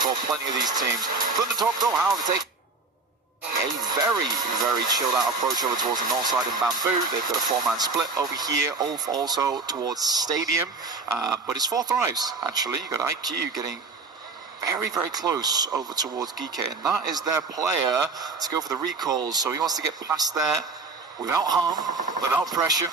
for plenty of these teams. Thundertalk, though, however, take a very, very chilled out approach over towards the north side in Bamboo. They've got a 4-man split over here, Ulf also towards Stadium. But it's 4 Thrives, actually. You've got IQ getting very, very close over towards Geeke, and that is their player to go for the recalls. So he wants to get past there without harm, without pressure.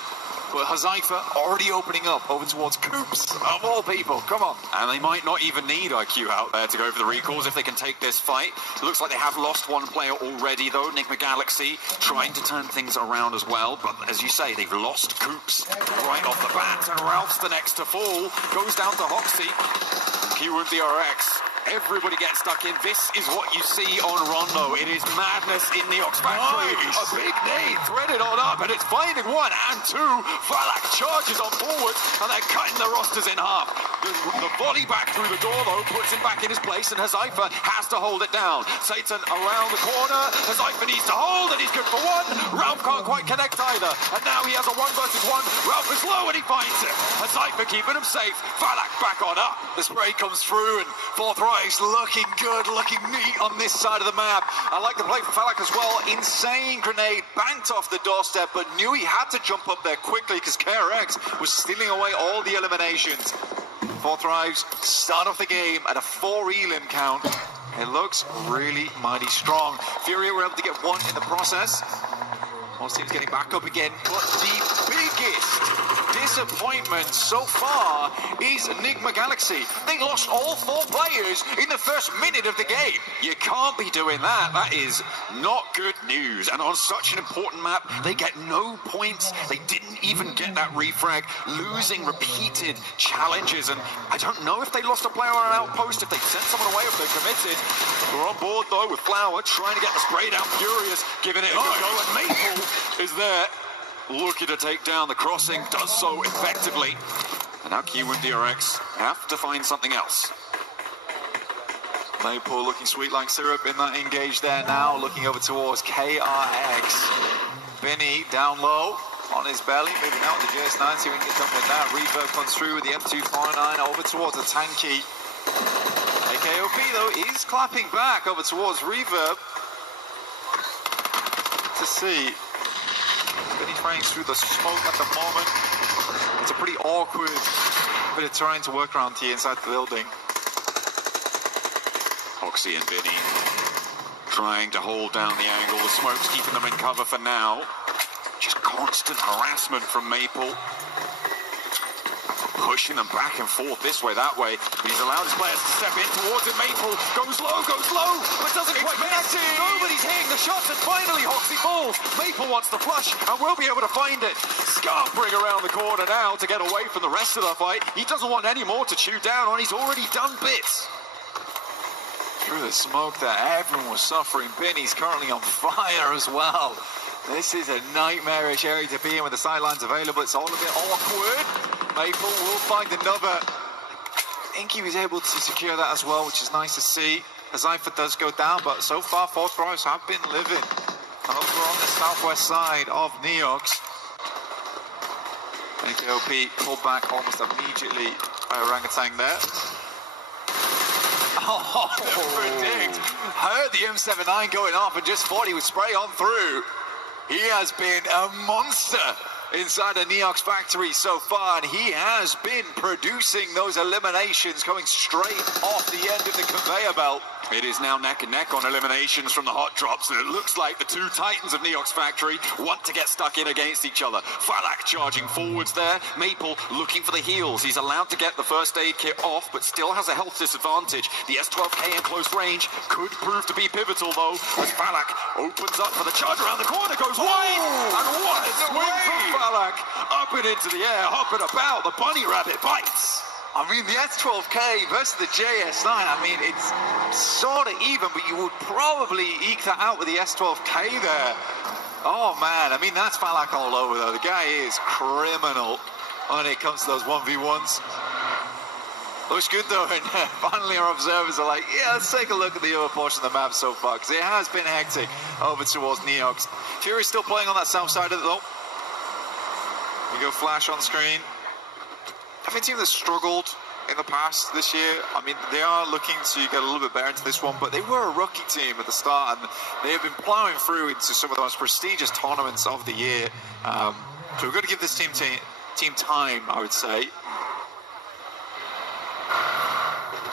But Hazaifa already opening up over towards Coops, of all people. Come on. And they might not even need IQ out there to go for the recalls if they can take this fight. It looks like they have lost one player already, though. NigmaGalaxy trying to turn things around as well. But as you say, they've lost Coops right off the bat. And Ralph's the next to fall. Goes down to Hoxie. Q and DRX. Everybody gets stuck in. This is what you see on Rondo. It is madness in the Ox Factory. Nice. A big nade threaded on up, and it's finding 1 and 2. Falak charges on forwards, and they're cutting the rosters in half. The volley back through the door, though, puts him back in his place, and Hazaifa has to hold it down. Satan around the corner. Hazaifa needs to hold, and he's good for 1. Ralph can't quite connect either, and now he has a 1 versus 1. Ralph is low, and he finds it. Hazaifa keeping him safe. Falak back on up. The spray comes through, and 4 Thrives looking good, looking neat on this side of the map. I like the play for Falak as well. Insane grenade, banked off the doorstep, but knew he had to jump up there quickly because KRX was stealing away all the eliminations. 4 Thrives start off the game at a 4 elim count. It looks really mighty strong. Furia were able to get 1 in the process. Most teams getting back up again, but the biggest disappointment so far is NigmaGalaxy. They lost all 4 players in the first minute of the game. You can't be doing that. That is not good news. And on such an important map, they get no points. They didn't even get that refrag, losing repeated challenges. And I don't know if they lost a player on an outpost, if they sent someone away, if they're committed. We're on board, though, with Flower trying to get the spray down. Furious giving it a good go, and Maple is there. Looking to take down the crossing, does so effectively. And now Q and DRX have to find something else. Maple looking sweet like syrup in that engage there now, looking over towards KRX. Vinny down low on his belly, moving out with the GS9, see if we can get done with that. Reverb comes through with the M249 over towards the Tanky. AKOP though is clapping back over towards Reverb. To see. Vinny frames through the smoke at the moment. It's a pretty awkward bit of terrain to work around here inside the building. Hoxie and Vinny trying to hold down the angle. The smoke's keeping them in cover for now. Just constant harassment from Maple. Pushing them back and forth this way, that way. But he's allowed his players to step in towards it. Maple goes low, but doesn't quite connect. Nobody's hitting the shots, and finally Hoxie falls. Maple wants to flush, and will be able to find it. Scarpering around the corner now to get away from the rest of the fight. He doesn't want any more to chew down on. He's already done bits. Through the smoke there, everyone was suffering. Benny's currently on fire as well. This is a nightmarish area to be in with the sidelines available. It's all a bit awkward. Maple will find another. I think he was able to secure that as well, which is nice to see. Hazaifa does go down, but so far 4 Thrives have been living over on the southwest side of Neox. AKOP pulled back almost immediately by Orangutan there. Oh, predict. Heard the M79 going off and just thought he would spray on through. He has been a monster inside the Neox factory so far, and he has been producing those eliminations going straight off the end of the conveyor belt. It is now neck and neck on eliminations from the hot drops, and it looks like the 2 titans of Neox Factory want to get stuck in against each other. Falak charging forwards there. Maple looking for the heals. He's allowed to get the first aid kit off, but still has a health disadvantage. The S12K in close range could prove to be pivotal, though, as Falak opens up for the charge around the corner, goes wide, and what a swing from Falak. Up and into the air, hopping about, the bunny rabbit bites. I mean, the S12K versus the JS9, I mean, it's sort of even, but you would probably eke that out with the S12K there. Oh, man, I mean, that's Falak all over, though. The guy is criminal when it comes to those 1v1s. Looks good, though, and finally our observers are like, yeah, let's take a look at the other portion of the map so far, because it has been hectic over towards Neox. Fury's still playing on that south side of it, though. We go flash on screen. I think a team that struggled in the past this year. I mean, they are looking to get a little bit better into this one, but they were a rookie team at the start, and they have been plowing through into some of the most prestigious tournaments of the year. So we're going to give this team time, I would say.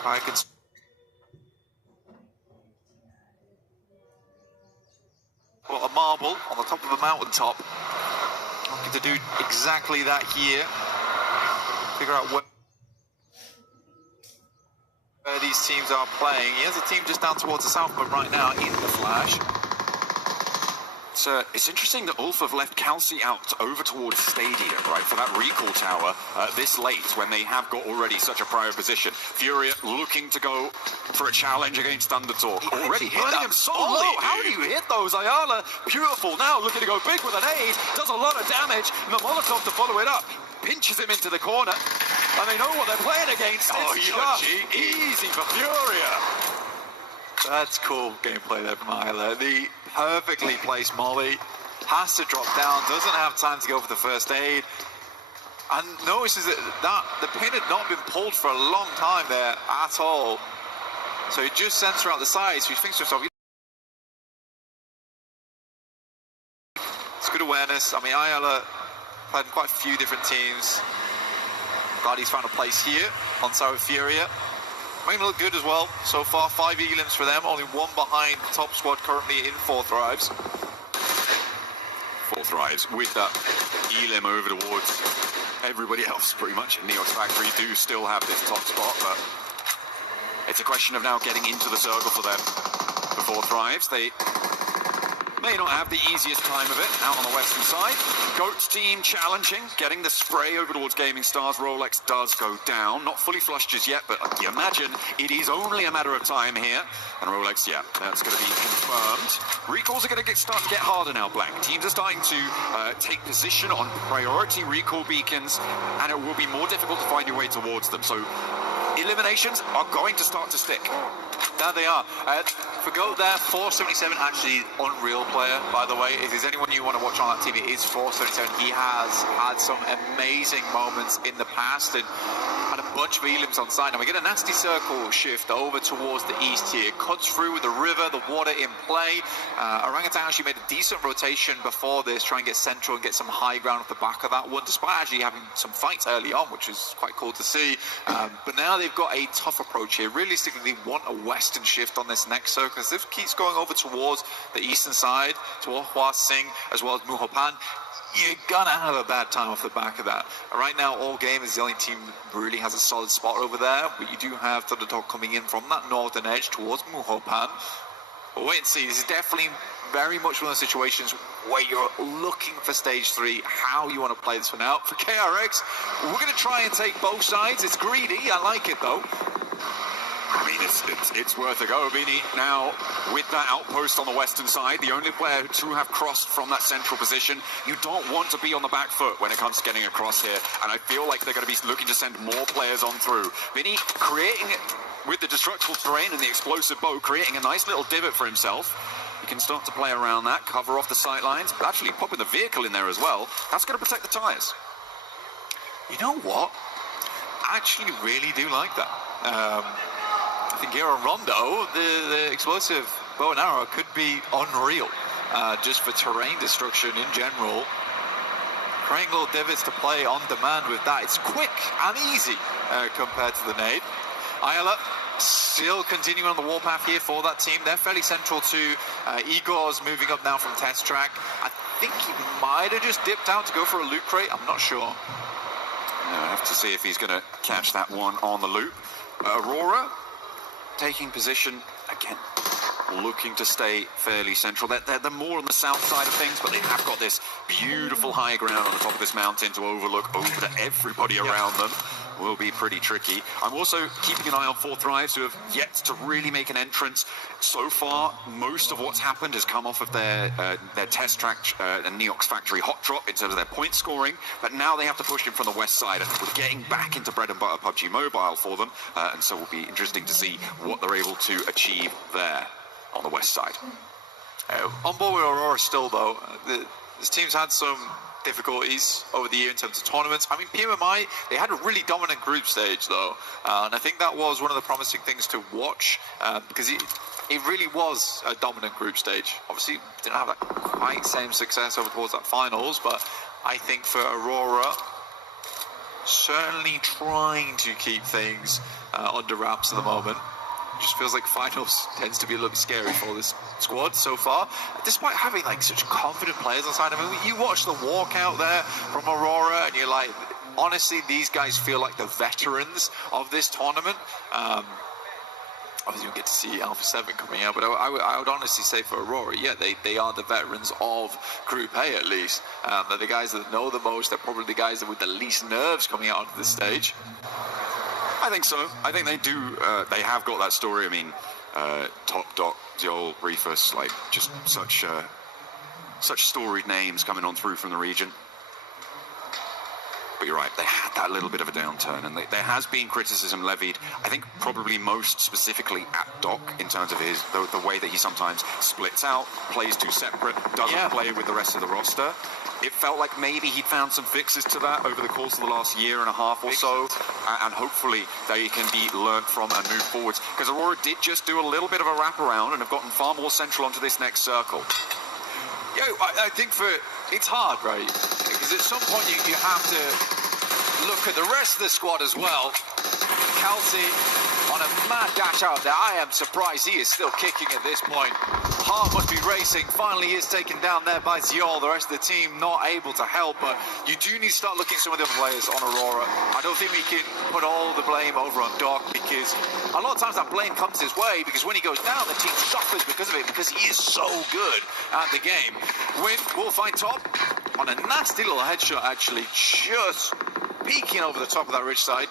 I can. Well, a marble on the top of a mountaintop. Looking to do exactly that here. Figure out where these teams are playing. He has a team just down towards the south, but right now in the flash. It's interesting that Ulf have left Kelsey out over towards Stadia, right, for that recall tower this late when they have got already such a prior position. Furia looking to go for a challenge against Undertalk. Already hitting him so low. How do you hit those? Ayala, beautiful. Now looking to go big with an aid. Does a lot of damage. And the Molotov to follow it up. Pinches him into the corner. And they know what they're playing against. It's just easy for Furia. That's cool gameplay there from Ayala. The perfectly placed molly, has to drop down, doesn't have time to go for the first aid, and notices that the pin had not been pulled for a long time there at all. So he just sends her out the side, so he thinks to himself, it's good awareness. I mean, Ayala played in quite a few different teams. Glad he's found a place here on South Furia. Making it look good as well. So far, 5 elims for them, only one behind the top squad currently in 4 Thrives. 4 Thrives with that elim over towards everybody else pretty much. Neox Factory do still have this top spot, but it's a question of now getting into the circle for them. The 4 Thrives, they may not have the easiest time of it out on the western side. Goat's team challenging, getting the spray over towards Gaming Stars. Rolex does go down, not fully flushed just yet, but you imagine it is only a matter of time here. And Rolex, yeah, that's going to be confirmed. Recalls are going to start to get harder now, Blank. Teams are starting to take position on priority recall beacons, and it will be more difficult to find your way towards them. So eliminations are going to start to stick. There they are. For Goat there, 477, actually unreal player, by the way. If there's anyone you want to watch on that team, it is 477. He has had some amazing moments in the past and had a bunch of elims on site. Now we get a nasty circle shift over towards the east here. Cuts through with the river, the water in play. Orangutan actually made a decent rotation before this, try and get central and get some high ground off the back of that one, despite actually having some fights early on, which is quite cool to see. But now they've got a tough approach here. Realistically, they want a western shift on this next circle. If this keeps going over towards the eastern side, towards Hua Sing, as well as Muhopan, you're gonna have a bad time off the back of that. Right now, All Game is the only team that really has a solid spot over there, but you do have Thundertalk coming in from that northern edge towards Muhopan. But wait and see. This is definitely very much one of those situations where you're looking for stage 3, how you want to play this one out. For KRX, we're going to try and take both sides. It's greedy. I like it, though. I mean, it's worth a go. Bini now with that outpost on the western side, the only player to have crossed from that central position. You don't want to be on the back foot when it comes to getting across here, and I feel like they're going to be looking to send more players on through. Bini creating it with the destructible terrain and the explosive bow, creating a nice little divot for himself. You can start to play around that, cover off the sight lines, but actually popping the vehicle in there as well. That's going to protect the tyres. You know what? I actually really do like that. I think here on Rondo, the explosive bow and arrow could be unreal, just for terrain destruction in general. Creating little divots to play on demand with that. It's quick and easy compared to the nade. Ayala still continuing on the warpath here for that team. They're fairly central to Igor's moving up now from test track. I think he might have just dipped out to go for a loot crate. I'm not sure. I have to see if he's going to catch that one on the loop. Aurora taking position again, looking to stay fairly central. They're more on the south side of things, but they have got this beautiful high ground on the top of this mountain to overlook over to everybody around them. Will be pretty tricky. I'm also keeping an eye on 4 Thrives, who have yet to really make an entrance. So far, most of what's happened has come off of their test track and Neox Factory hot drop in terms of their point scoring, but now they have to push in from the west side, and we're getting back into bread and butter PUBG Mobile for them, and so it will be interesting to see what they're able to achieve there on the west side. On board with Aurora still, though. This team's had some difficulties over the year in terms of tournaments. I mean, PMMI, they had a really dominant group stage though, and I think that was one of the promising things to watch, because it really was a dominant group stage. Obviously, didn't have that quite same success over towards that finals, but I think for Aurora, certainly trying to keep things under wraps at the moment. It just feels like finals tends to be a little bit scary for this squad so far, despite having like such confident players on side. I mean, you watch the walkout there from Aurora and you're like, honestly, these guys feel like the veterans of this tournament. Obviously, we get to see Alpha 7 coming out, but I would honestly say for Aurora, yeah, they are the veterans of Group A at least. They're the guys that know the most. They're probably the guys that with the least nerves coming out onto this stage. I think so. I think they do. They have got that story. I mean, Top Doc, Diol, Reefus, like just such storied names coming on through from the region. But you're right, they had that little bit of a downturn, and there has been criticism levied, I think probably most specifically at Doc, in terms of the way that he sometimes splits out, plays two separate, doesn't play with the rest of the roster. It felt like maybe he'd found some fixes to that over the course of the last year and a half or so, and hopefully they can be learned from and moved forwards. Because Aurora did just do a little bit of a wraparound and have gotten far more central onto this next circle. Yeah, I think it's hard, right? Because at some point you have to look at the rest of the squad as well. Kelsey on a mad dash out there. I am surprised he is still kicking at this point. Heart must be racing. Finally, he is taken down there by Ziol. The rest of the team not able to help, but you do need to start looking at some of the other players on Aurora. I don't think we can put all the blame over on Doc, because a lot of times that blame comes his way, because when he goes down, the team suffers because of it, because he is so good at the game. Win will find Top on a nasty little headshot, actually, just peeking over the top of that ridge side.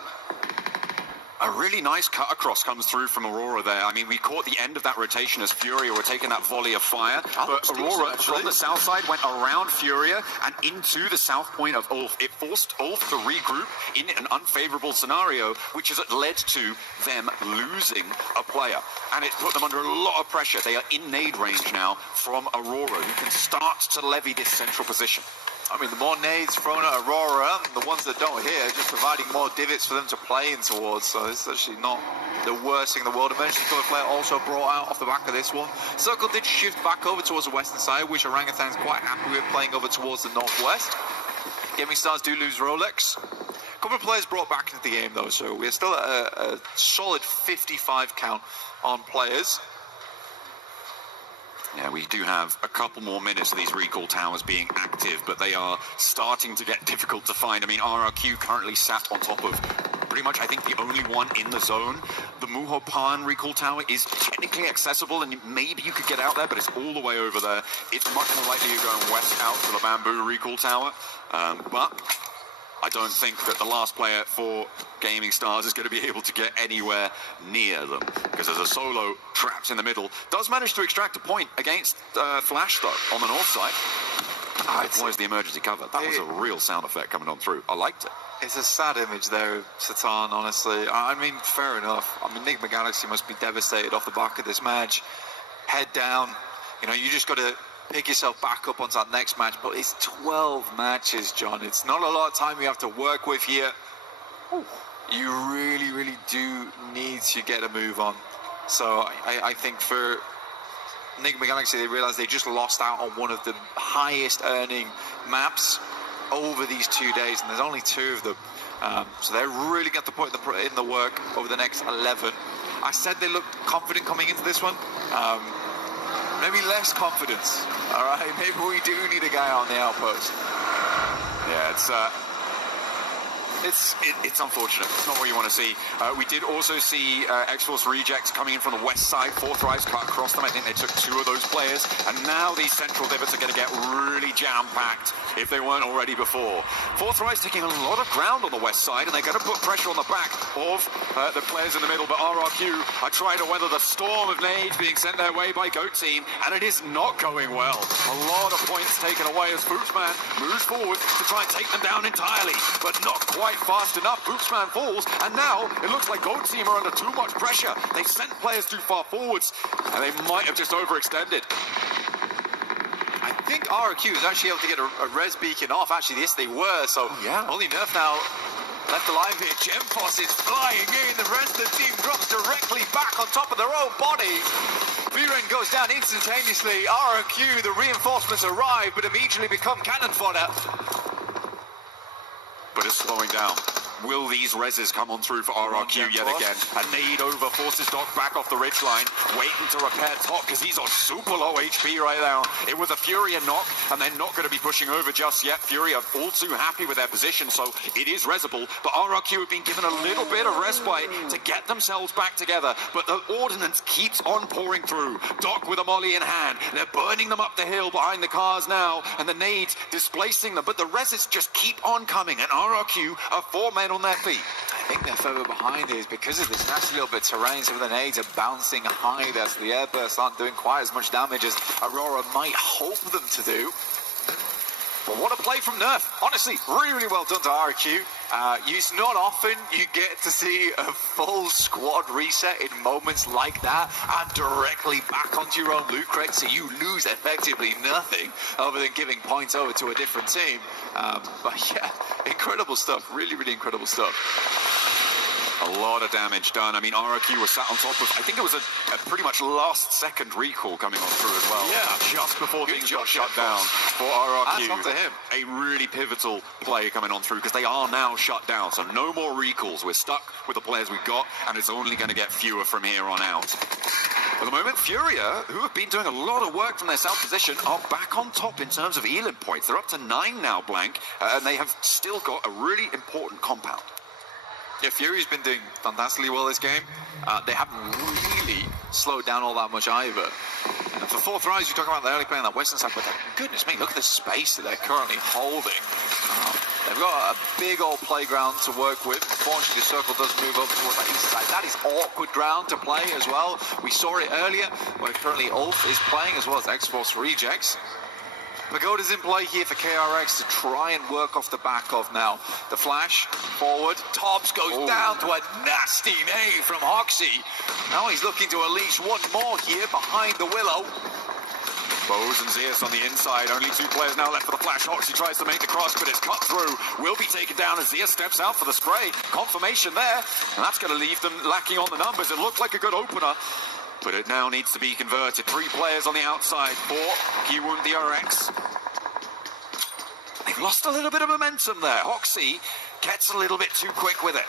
A really nice cut across comes through from Aurora there. I mean, we caught the end of that rotation as Furia were taking that volley of fire. But Aurora, from the south side, went around Furia and into the south point of Ulf. It forced Ulf to regroup in an unfavorable scenario, which has led to them losing a player. And it put them under a lot of pressure. They are in nade range now from Aurora, who can start to levy this central position. I mean, the more nades thrown at Aurora, the ones that don't hit, are just providing more divots for them to play in towards. So it's actually not the worst thing in the world. Eventually, the player also brought out off the back of this one. Circle did shift back over towards the western side, which Orangutan's quite happy with, playing over towards the northwest. Gaming Stars do lose Rolex. A couple of players brought back into the game, though, so we're still at a solid 55 count on players. Yeah, we do have a couple more minutes of these recall towers being active, but they are starting to get difficult to find. I mean, RRQ currently sat on top of pretty much, I think, the only one in the zone. The Muhopan recall tower is technically accessible, and maybe you could get out there, but it's all the way over there. It's much more likely you're going west out to the Bamboo recall tower, but I don't think that the last player for Gaming Stars is going to be able to get anywhere near them, because as a solo trapped in the middle, does manage to extract a point against Flash though on the north side. Deploys the emergency cover. That was a real sound effect coming on through. I liked it. It's a sad image there, Satan, honestly. I mean, fair enough. I mean, Enigma Galaxy must be devastated off the back of this match. Head down. You know, you just got to pick yourself back up onto that next match, but it's 12 matches, John. It's not a lot of time you have to work with here. You really, really do need to get a move on. So I think for Enigma Galaxy, they realized they just lost out on one of the highest earning maps over these 2 days, and there's only 2 of them. So they're really going to put in the work over the next 11. I said they looked confident coming into this one. Maybe less confidence. All right, maybe we do need a guy on the outpost. Yeah, it's unfortunate. It's not what you want to see. We did also see X-Force rejects coming in from the west side. Fourth Rise cut across them. I think they took 2 of those players. And now these central divots are going to get really jam-packed if they weren't already before. Fourth Rise taking a lot of ground on the west side, and they're going to put pressure on the back of the players in the middle. But RRQ are trying to weather the storm of nades being sent their way by Goat Team, and it is not going well. A lot of points taken away as Bootsman moves forward to try and take them down entirely, but not quite fast enough. Bootsman falls, and now it looks like Goat Team are under too much pressure. They sent players too far forwards, and they might have just overextended. I think RRQ was actually able to get a res beacon off. Actually, yes, they were. So only Nerf now left alive here. Gemfos is flying in. The rest of the team drops directly back on top of their own bodies. Viren goes down instantaneously. RRQ, the reinforcements arrive, but immediately become cannon fodder. But it's slowing down. Will these reses come on through for RRQ yet again? A nade over forces Doc back off the ridgeline, waiting to repair top because he's on super low HP right now. It was a Fury and knock, and they're not going to be pushing over just yet. Fury are all too happy with their position, so it is resable. But RRQ have been given a little bit of respite to get themselves back together. But the ordnance keeps on pouring through. Doc with a molly in hand. They're burning them up the hill behind the cars now, and the nades displacing them. But the reses just keep on coming, and RRQ are 4 men on their feet. I think they're further behind is because of this nasty little bit of terrain. Some of the nades are bouncing high there, so the airbursts aren't doing quite as much damage as Aurora might hope them to do. But what a play from Nerf. Honestly, really well done to RQ. It's not often you get to see a full squad reset in moments like that and directly back onto your own loot crate, so you lose effectively nothing other than giving points over to a different team. But yeah, incredible stuff. Really, really incredible stuff. A lot of damage done. I mean, RRQ was sat on top of, I think it was a pretty much last second recall coming on through as well. Yeah. Just before Good things job, got shut down for RRQ. That's up to him. A really pivotal play coming on through because they are now shut down. So no more recalls. We're stuck with the players we've got, and it's only going to get fewer from here on out. For the moment, Furia, who have been doing a lot of work from their south position, are back on top in terms of Elim points. They're up to 9 now, Blank, and they have still got a really important compound. Yeah, Fury's been doing fantastically well this game. They haven't really slowed down all that much either. And for fourth rise, you talk about the early play on that western side, but goodness me, look at the space that they're currently holding. They've got a big old playground to work with. Unfortunately, the circle does move over towards that east side. That is awkward ground to play as well. We saw it earlier, where currently Ulf is playing, as well as Exports Rejects. Pagoda's in play here for KRX to try and work off the back of now. The flash forward. Tobbs goes down to a nasty nade from Hoxie. Now he's looking to unleash one more here behind the Willow. Bose and Zeus on the inside. Only 2 players now left for the flash. Hoxie tries to make the cross, but it's cut through. Will be taken down as Zeus steps out for the spray. Confirmation there. And that's going to leave them lacking on the numbers. It looked like a good opener, but it now needs to be converted. 3 players on the outside for Kiwoon DRX. They've lost a little bit of momentum there. Hoxie gets a little bit too quick with it.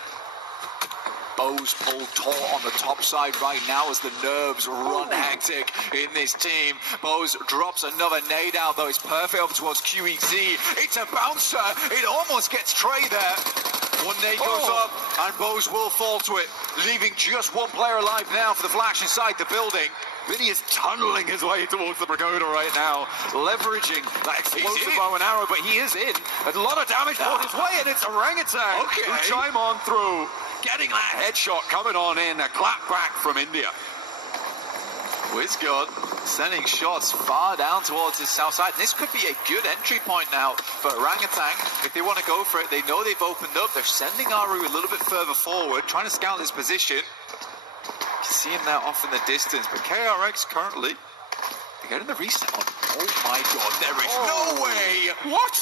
Bose pulled taut on the top side right now as the nerves run hectic in this team. Bose drops another nade out, though. It's perfect over towards QEZ. It's a bouncer. It almost gets Trey there. One nade goes up, and Bose will fall to it, leaving just 1 player alive now for the flash inside the building. Vinny is tunneling his way towards the Pagoda right now, leveraging that explosive bow and arrow, but he is in. A lot of damage brought his way, and it's Orangutan who chime on through, getting that headshot coming on in, a clap back from India. WizGod sending shots far down towards his south side. And this could be a good entry point now for Orangutan. If they want to go for it, they know they've opened up. They're sending Aru a little bit further forward, trying to scout this position. You can see him now off in the distance, but KRX currently, they're getting the reset on. Oh my god, there is no way! What?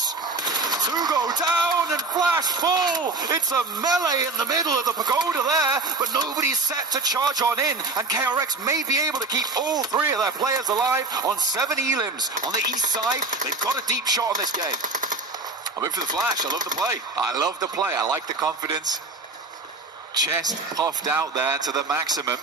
2 go down and flash full. It's a melee in the middle of the Pagoda there, but nobody's set to charge on in, and KRX may be able to keep all 3 of their players alive on 7 elims. On the east side, they've got a deep shot on this game. I'm in for the flash. I love the play. I love the play. I like the confidence. Chest puffed out there to the maximum.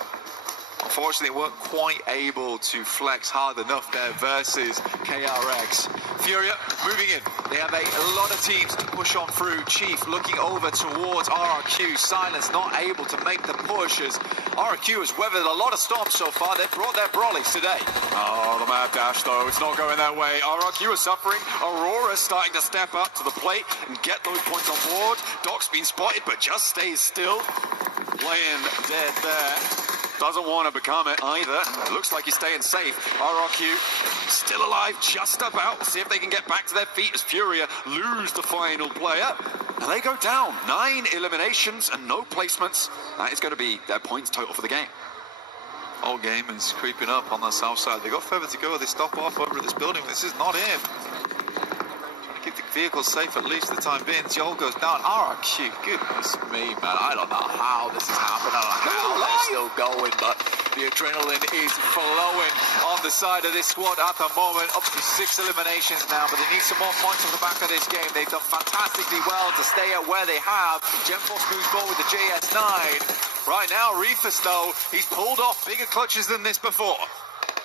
Unfortunately, weren't quite able to flex hard enough there versus KRX. Furia moving in. They have a lot of teams to push on through. Chief looking over towards RRQ. Silence not able to make the push as RRQ has weathered a lot of storms so far. They've brought their brollies today. Oh, the mad dash though. It's not going their way. RRQ is suffering. Aurora's starting to step up to the plate and get those points on board. Doc's been spotted but just stays still. Playing dead there. Doesn't want to become it either. It looks like he's staying safe. RRQ still alive, just about. We'll see if they can get back to their feet as Furia lose the final player. And they go down. 9 eliminations and no placements. That is going to be their points total for the game. All game is creeping up on the south side. They got further to go. They stop off over at this building. This is not him. Trying to keep the vehicle safe at least for the time being. Joel goes down. RRQ, goodness me, man. I don't know how this has happened. I don't know how they're still going, but the adrenaline is flowing on the side of this squad at the moment. Up to 6 eliminations now, but they need some more points on the back of this game. They've done fantastically well to stay at where they have. Gemforce moves forward with the JS9. Right now, Reefus, though, he's pulled off bigger clutches than this before.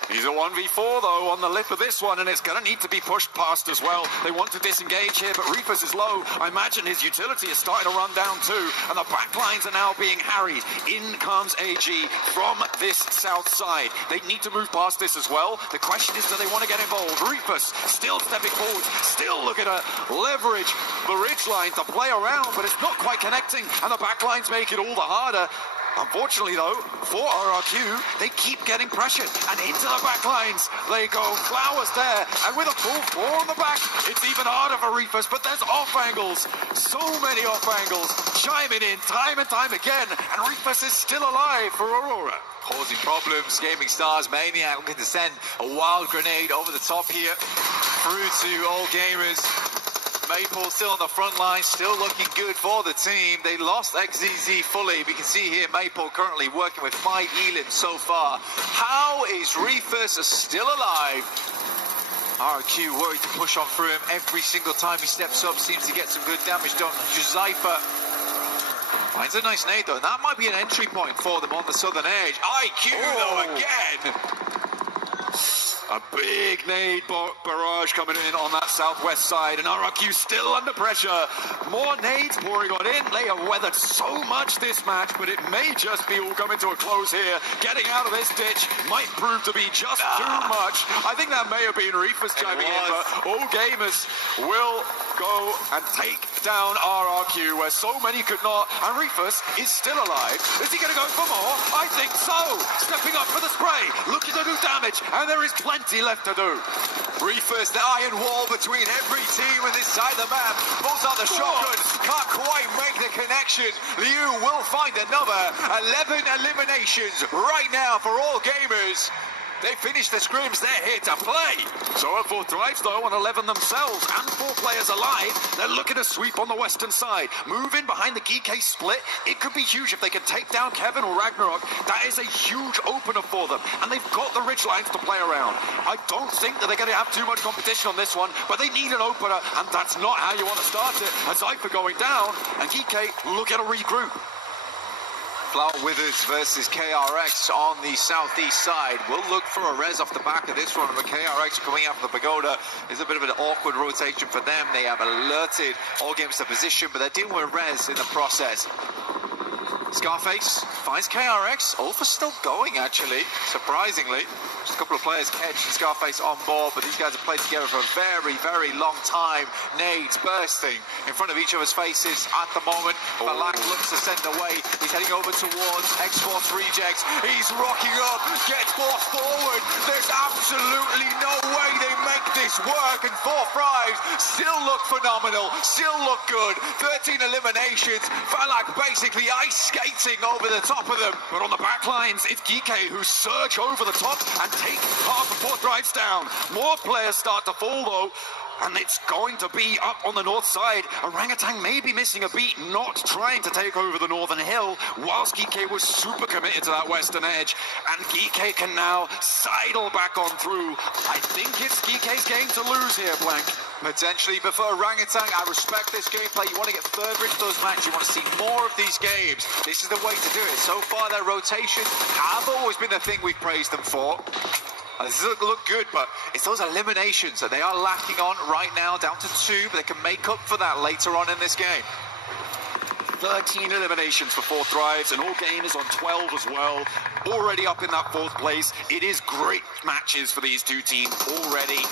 He's a 1v4 though on the lip of this one, and it's going to need to be pushed past as well. They want to disengage here, but Reefus is low. I imagine his utility is starting to run down too, and the backlines are now being harried. In comes AG from this south side. They need to move past this as well. The question is, do they want to get involved? Reefus still stepping forward, still looking to leverage the ridge line to play around, but it's not quite connecting, and the backlines make it all the harder. Unfortunately, though, for RRQ, they keep getting pressured, and into the back lines they go. Flowers there, and with a full 4 on the back, it's even harder for Reefus, but there's off angles. So many off angles, chiming in time and time again, and Reefus is still alive for Aurora. Causing problems. Gaming Stars Maniac looking to send a wild grenade over the top here, through to All Gamers. Maple still on the front line, still looking good for the team. They lost XZZ fully. We can see here Maple currently working with 5 elims so far. How is Reefus still alive? RQ worried to push on through him every single time he steps up. Seems to get some good damage done. Juzaifa finds a nice nade though, and that might be an entry point for them on the southern edge. IQ though again. A big nade barrage coming in on that southwest side, and RRQ still under pressure. More nades pouring on in. They have weathered so much this match, but it may just be all coming to a close here. Getting out of this ditch might prove to be just too much. I think that may have been Reefus chiming in, but All Gamers will go and take down RRQ where so many could not, and Reefus is still alive. Is he going to go for more? I think so. Stepping up for the spray, looking to do damage, and there is plenty left to do. Reefus, the iron wall between every team on this side of the map. Pulls out the shotgun, can't quite make the connection. Liu will find another 11 eliminations right now for All Gamers. They finished the scrims, they're here to play. So at 4 drives though, on 11 themselves, and 4 players alive. They're looking to sweep on the western side. Move in behind the Geek split. It could be huge if they can take down Kevin or Ragnarok. That is a huge opener for them, and they've got the ridge lines to play around. I don't think that they're going to have too much competition on this one, but they need an opener, and that's not how you want to start it. Zypher going down, and Geek look at a regroup. Flower Withers versus KRX on the southeast side. We'll look for a res off the back of this one, but KRX coming out of the pagoda is a bit of an awkward rotation for them. They have alerted All Games to position, but they're dealing with res in the process. Scarface finds KRX. Ulfa's still going, actually, surprisingly. Just a couple of players, Kedge and Scarface on board, but these guys have played together for a very, very long time. Nades bursting in front of each other's faces at the moment. Balak looks to send away. He's heading over towards Exports Rejects. He's rocking up, gets forced forward. There's absolutely no way they make this work, and 4 thrives still look phenomenal, still look good. 13 eliminations. Balak basically ice skating over the top of them. But on the back lines, it's Geek who surge over the top and take half of 4 drives down. More players start to fall though, and it's going to be up on the north side. Orangutan may be missing a beat, not trying to take over the northern hill, whilst Geek was super committed to that western edge, and Geek can now sidle back on through. I think it's Geek's game to lose here, Blank. Potentially, but for Orangutan, I respect this gameplay. You want to get further into those matches. You want to see more of these games. This is the way to do it. So far, their rotations have always been the thing we've praised them for. This look good, but it's those eliminations that they are lacking on right now, down to 2, but they can make up for that later on in this game. 13 eliminations for 4 drives, and All Game is on 12 as well. Already up in that 4th place. It is great matches for these 2 teams already.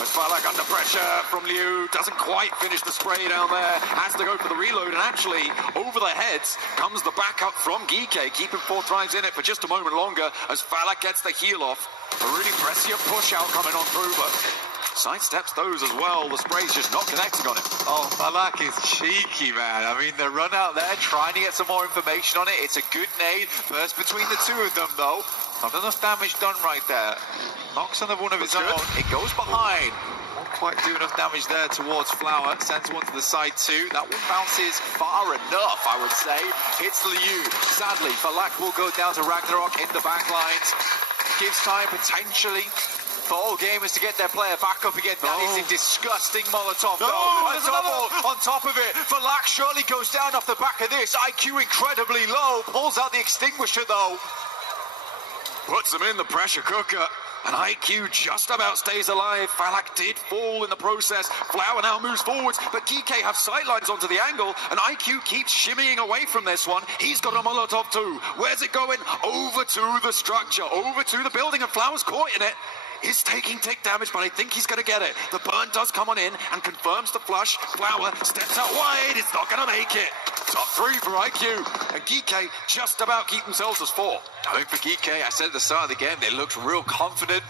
As Falak under pressure from Liu, doesn't quite finish the spray down there, has to go for the reload, and actually over the heads comes the backup from Geek, keeping 4 drives in it for just a moment longer as Falak gets the heal off. A really prescient push out coming on through, but sidesteps those as well. The spray's just not connecting on it. Oh, Falak is cheeky, man. I mean, the run out there, trying to get some more information on it. It's a good nade. Burst between the two of them, though. Not enough damage done right there. Knocks another one of his own. It goes behind. Won't quite do enough damage there towards Flower. Sends one to the side too. That one bounces far enough, I would say. Hits Liu. Sadly, Falak will go down to Ragnarok in the back lines. Gives time potentially for all gamers to get their player back up again. That is a disgusting Molotov, though. There's another on top of it. Falak surely goes down off the back of this. IQ incredibly low. Pulls out the extinguisher, though. Puts them in the pressure cooker. And IQ just about stays alive. Falak did fall in the process. Flower now moves forwards, but GK have sightlines onto the angle, and IQ keeps shimmying away from this one. He's got a Molotov too. Where's it going? Over to the structure, over to the building, and Flower's caught in it. Is taking tick damage, but I think he's going to get it. The burn does come on in and confirms the flush. Flower steps out wide. It's not going to make it. Top 3 for IQ. And GK just about keep themselves as 4. I think for GK, I said at the start of the game, they looked real confident.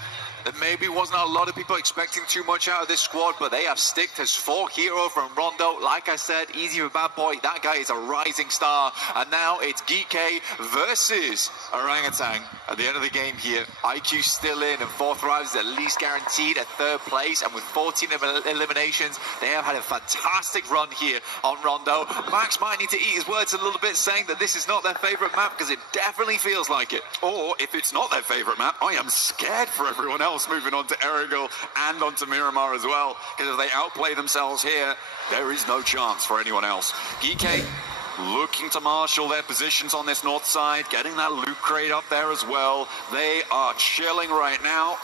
There maybe wasn't a lot of people expecting too much out of this squad, but they have sticked as 4 hero from Rondo. Like I said, easy for Bad Boy. That guy is a rising star. And now it's GK versus Orangutan. At the end of the game here, IQ still in, and 4th Rise is at least guaranteed at 3rd place. And with 14 eliminations, they have had a fantastic run here on Rondo. Max might need to eat his words a little bit, saying that this is not their favorite map, because it definitely feels like it. Or if it's not their favorite map, I am scared for everyone else moving on to Erigel and onto Miramar as well, because if they outplay themselves here, there is no chance for anyone else. GK looking to marshal their positions on this north side, getting that loot crate up there as well. They are chilling right now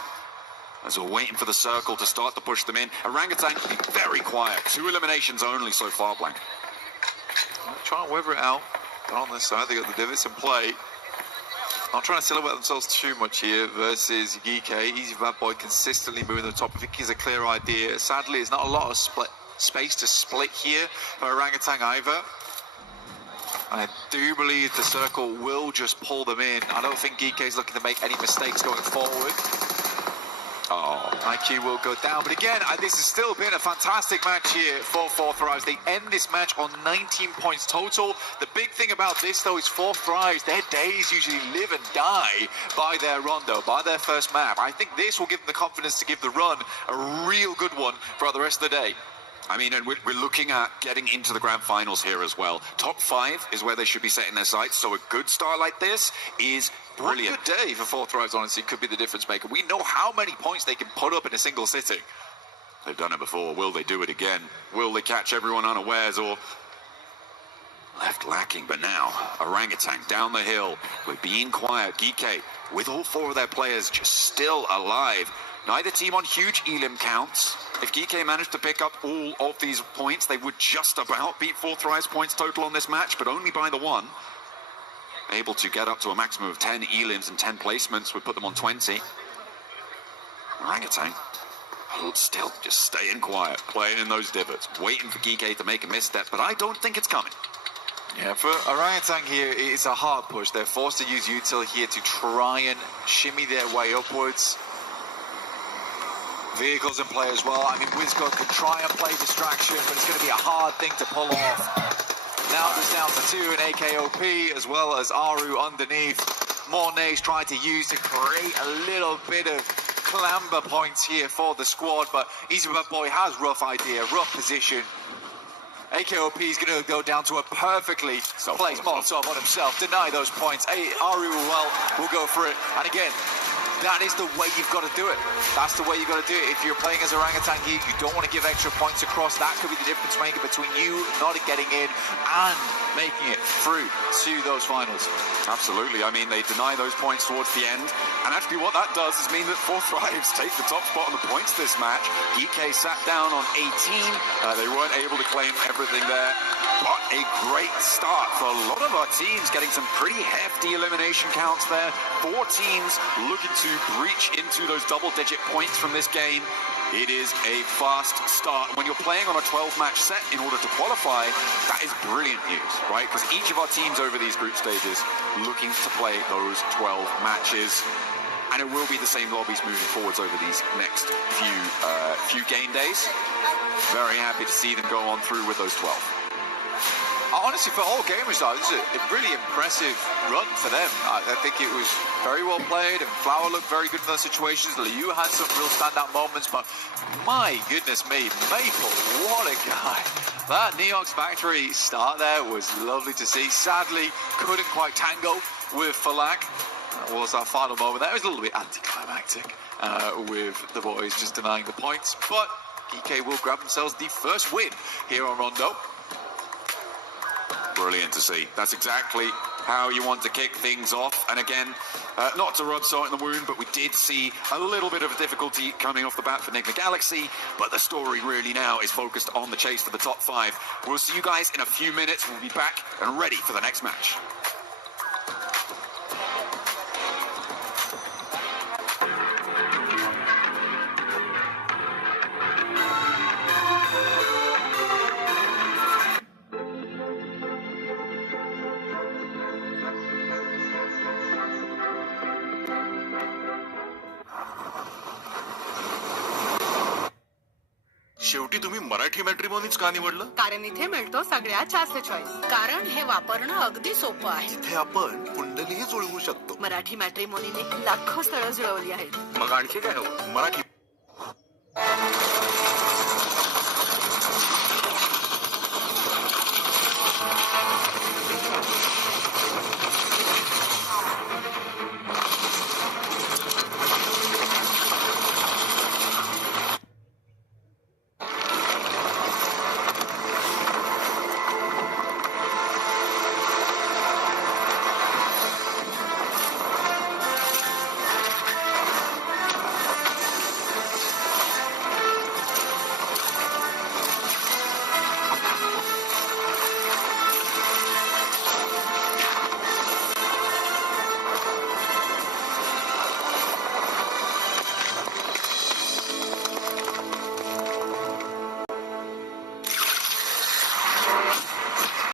as we're waiting for the circle to start to push them in. Orangutan can be very quiet. 2 eliminations only so far, Blank. Trying to weather it out. On this side, they got the divots in play. Not trying to silhouette themselves too much here versus GK. Easy Bad Boy consistently moving to the top. I think he's a clear idea. Sadly, there's not a lot of space to split here for Orangutan either. And I do believe the circle will just pull them in. I don't think GK is looking to make any mistakes going forward. Oh, IQ will go down. But again, this has still been a fantastic match here for 4th Rise. They end this match on 19 points total. The big thing about this, though, is 4th Rise, their days usually live and die by their Rondo, by their first map. I think this will give them the confidence to give the run a real good one for the rest of the day. I mean, and we're looking at getting into the grand finals here as well. Top 5 is where they should be setting their sights, so a good start like this is brilliant. One good day for 4th Rise, honestly, could be the difference maker. We know how many points they can put up in a single sitting. They've done it before. Will they do it again? Will they catch everyone unawares, or left lacking? But now, Orangutan down the hill. We're being quiet. GK, with all 4 of their players just still alive. Neither team on huge elim counts. If GK managed to pick up all of these points, they would just about beat 4th Rise points total on this match, but only by the 1. Able to get up to a maximum of 10 elims and 10 placements would put them on 20. Orangutan still just staying quiet, playing in those divots, waiting for GK to make a misstep, but I don't think it's coming. Yeah, for Orangutan here, it's a hard push. They're forced to use util here to try and shimmy their way upwards. Vehicles in play as well. I mean, Wizcode can try and play distraction, but it's going to be a hard thing to pull off. Now it's down to 2 in AKOP, as well as Aru underneath. More nades trying to use to create a little bit of clamber points here for the squad, but Easy Bad Boy has rough idea, rough position. AKOP is going to go down to a perfectly placed Molotov on himself, deny those points. Aru will go for it, and again, that is the way you've got to do it. That's the way you've got to do it. If you're playing as Orangutan here, you don't want to give extra points across. That could be the difference maker between you not getting in and making it through to those finals. Absolutely. I mean, they deny those points towards the end. And actually what that does is mean that 4th Rise take the top spot on the points this match. GK sat down on 18. They weren't able to claim everything there. But a great start for a lot of our teams, getting some pretty hefty elimination counts there. 4 teams looking to breach into those double-digit points from this game. It is a fast start. When you're playing on a 12-match set in order to qualify, that is brilliant news, right? Because each of our teams over these group stages looking to play those 12 matches. and it will be the same lobbies moving forwards over these next few game days. Very happy to see them go on through with those 12. Honestly, for all gamers, though, this is a really impressive run for them. I think it was very well played, and Flower looked very good in those situations. Liu had some real standout moments, but my goodness me, Maple, what a guy. That Neox Factory start there was lovely to see. Sadly, couldn't quite tango with Falak. That was our final moment. That was a little bit anticlimactic with the boys just denying the points, but PK will grab themselves the first win here on Rondo. Brilliant to see. That's exactly how you want to kick things off. And again, not to rub salt in the wound, but we did see a little bit of difficulty coming off the bat for Enigma Galaxy. But the story really now is focused on the chase for the top 5. We'll see you guys in a few minutes. We'll be back and ready for the next match. शेवटी तुम्ही मराठी मॅट्रिमोनीच का निवडलं? कारण इथे मिळतो सगळ्यात जास्त choice. कारण हे वापरणं अगदी सोपं आहे. इथे आपण कुंडलीही जुळवू शकतो. मराठी मॅट्रिमोनीने लाखो स्थळं जुळवली आहेत. मग आणखी काय हवं? मराठी